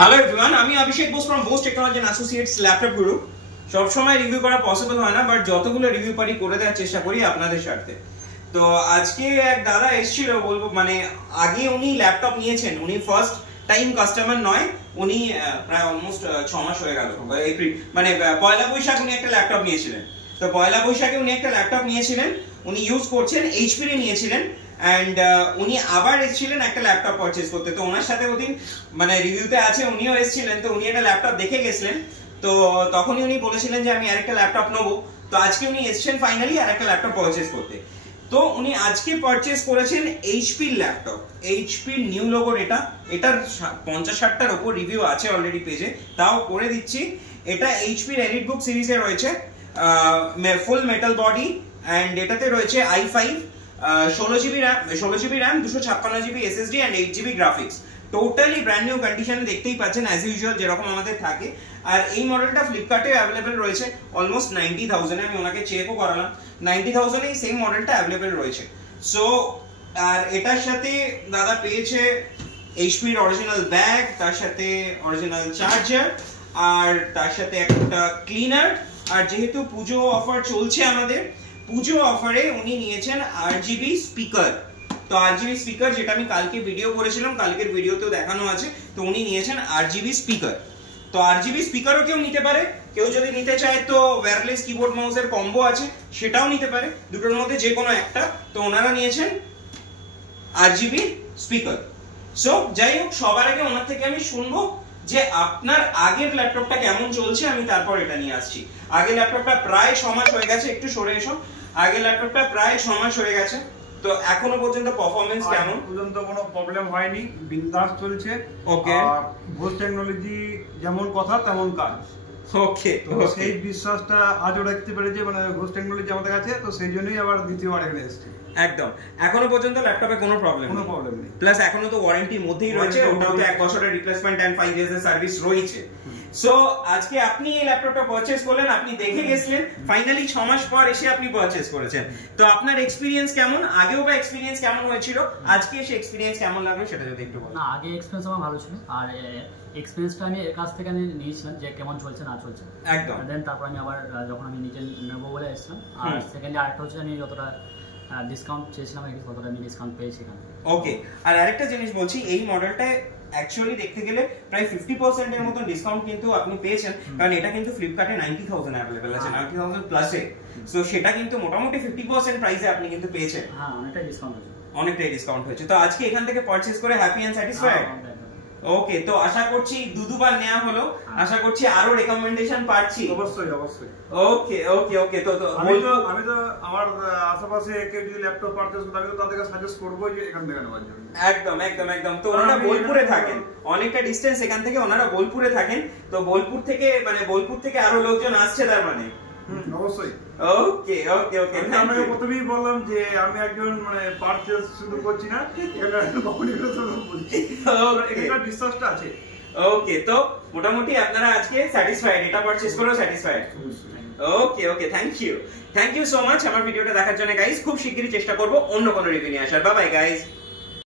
Hello everyone, আমি Abhishek Bose from Bose technology and associates laptop Guru. সব সময় রিভিউ করা পসিবল হয় না, বাট যতগুলো রিভিউ পারি করে দেওয়ার চেষ্টা করি আপনাদের স্বার্থে। তো আজকে এক দাদা এসেছিল, বলবো মানে আগে উনি ল্যাপটপ নিয়েছেন, উনি ফার্স্ট টাইম কাস্টমার নয়, উনি প্রায় অলমোস্ট 6 মাস হয়ে গেল, এপ্রিল মানে পয়লা বৈশাখ উনি একটা ল্যাপটপ নিয়েছিলেন। তো পয়লা বৈশাখে উনি একটা ল্যাপটপ নিয়েছিলেন, উনি ইউজ করছেন, এইচপি এর নিয়েছিলেন এন্ড উনি আবার এসেছিলেন একটা ল্যাপটপ পারচেজ করতে। তো ওনার সাথে ওদিন মানে রিভিউতে আছে, উনিও এসেছিলেন, তো উনি একটা ল্যাপটপ দেখে গেছিলেন। তো তখনই উনি বলেছিলেন যে আমি আরেকটা ল্যাপটপ নেবো। তো আজকে উনি এসেছেন ফাইনালি আরেকটা ল্যাপটপ পারচেজ করতে। তো উনি আজকে পারচেজ করেছেন এইচপির ল্যাপটপ, এইচপির নিউ লোগোর। এটার 50-60টার উপর রিভিউ আছে অলরেডি পেজে, তাও করে দিচ্ছি। এটা এইচপির এলিটবুক সিরিজে রয়েছে, ফুল মেটাল বডি এন্ড এটাতে রয়েছে i5, 16GB RAM, 256GB SSD and 8GB graphics. Totally brand new কন্ডিশনে দেখতেই পাচ্ছেন, অ্যাজ ইউজুয়াল যেরকম আমাদের থাকে। আর এই মডেলটা ফ্লিপকার্টে অ্যাভেলেবেল রয়েছে অলমোস্ট 90,000 এ। আমি ওনাকে চেকও করালাম, 90,000 এই সেম মডেলটা অ্যাভেলেবেল রয়েছে। সো আর এটার সাথে দাদা পেয়েছে এইচপির অরিজিনাল ব্যাগ, তার সাথে অরিজিনাল চার্জার, আর তার সাথে একটা ক্লিনার। আর যেহেতু পুজো অফার চলছে আমাদের, পুজো অফারে উনি নিয়েছেন আরজিবি স্পিকার। তো আরজিবি স্পিকার যেটা আমি কালকে ভিডিও করেছিলাম, কালকের ভিডিওতেও দেখানো আছে। তো উনি নিয়েছেন আরজিবি স্পিকার। তো আরজিবি স্পিকারও কেউ নিতে পারে, কেউ যদি নিতে চায় তো ওয়্যারলেস কিবোর্ড মাউসের কম্বো আছে, সেটাও নিতে পারে, দুটোর মধ্যে যে কোনো একটা। তো ওনারা নিয়েছেন আরজিবি স্পিকার। সো যাই হোক, সবার আগে ওনার থেকে আমি শুনবো যে আপনার আগের ল্যাপটপটা কেমন চলছে, আমি তারপর এটা নিয়ে আসছি। আগের ল্যাপটপটা প্রায় 6 মাস হয়ে গেছে, একটু সরে এসো। আগের ল্যাপটপটা প্রায় 6 মাস হয়ে গেছে, তো এখনো পর্যন্ত পারফরম্যান্স কেমন? পর্যন্ত কোনো প্রবলেম হয়নি, বিন্দাস চলছে। ওকে, বোস টেকনোলজি যেমন কথা তেমন কাজ। ওকে, তো সেই বিশ্বাসটা আজও রাখতে পেরেছে, মানে বোস টেকনোলজি আমাদের কাছে, তো সেই জন্যই আবার দ্বিতীয়বার এখানে এসেছি। একদম, এখনো পর্যন্ত ল্যাপটপে কোনো প্রবলেম নেই। প্লাস এখনো তো ওয়ারেন্টির মধ্যেই রয়েছে, ওটাও তো 1 বছরের রিপ্লেসমেন্ট এন্ড 5 ইয়ার্স এর সার্ভিস রয়েছে। সো আজকে আপনি এই ল্যাপটপটা পারচেজ করলেন, আপনি দেখে গেছিলেন, ফাইনালি 6 মাস পর এসে আপনি পারচেজ করেছেন। তো আপনার এক্সপেরিয়েন্স কেমন? আগেও বা এক্সপেরিয়েন্স কেমন হয়েছিল, আজকে এসে এক্সপেরিয়েন্স কেমন লাগলো সেটা যদি একটু বলেন। না, আগে এক্সপেরিয়েন্স আমার ভালো ছিল, আর এক্সপেরিয়েন্সটা আমি এর কাছ থেকে নিয়েছিলাম যে কেমন চলছে না চলছে। একদম। দেন তারপর আমি আবার যখন আমি নিজে নেবো বলে এসেছিলাম, আর সেকেন্ডলি আরেকটা হচ্ছে আমি যতটা ডিসকাউন্ট চেয়েছিলাম ততটা আমি ডিসকাউন্ট পেয়েছি এখান থেকে। ওকে, আর আরেকটা জিনিস বলছি, এই মডেলটায় অ্যাকচুয়ালি দেখতে গেলে প্রায় 50% এর মতো ডিসকাউন্ট কিন্তু আপনি পেয়েছেন, কারণ এটা কিন্তু ফ্লিপকার্টে 90,000 अवेलेबल আছে, 90,000 প্লাসে। সো সেটা কিন্তু মোটামুটি 50% প্রাইসে আপনি কিন্তু পেয়েছেন। হ্যাঁ, অনেকটাই ডিসকাউন্ট হয়েছে, অনেকটাই ডিসকাউন্ট হয়েছে। তো আজকে এখান থেকে পারচেজ করে হ্যাপি এন্ড স্যাটিসফাইড? ওকে, তো আশা করছি দুবার নেওয়া হলো, আশা করছি আরো রেকমেন্ডেশন পাচ্ছি। অবশ্যই অবশ্যই। ওকে ওকে ওকে, তো আমি তো আমার আশেপাশে কেউ যদি ল্যাপটপ পারচেজ করে, আমি তো তাদেরকে সাজেস্ট করবো যে এখান থেকে নেওয়ার জন্য। একদম একদম একদম। তো ওনারা বোলপুরে থাকেন, অনেকটা ডিসটেন্স এখান থেকে, ওনারা বোলপুরে থাকেন। তো বোলপুর থেকে আরো লোকজন আসছে তার মানে? অবশ্যই। ওকে ওকে ওকে, আমি আপনাকে প্রথমেই বললাম যে আমি একজন মানে পারচেজ শুধু করছি না, এখানে কমিউনিকেশন বলছি, এখানে বিশ্বাসটা আছে। ওকে, তো মোটামুটি আপনারা আজকে স্যাটিসফাইড, এটা পারচেজ করে satisfied? Okay okay, thank you so much আমার ভিডিওটা দেখার জন্য গাইস। খুব শিগগিরই চেষ্টা করব অন্য কোনো রিভিউ নিয়ে আসার। Bye bye guys.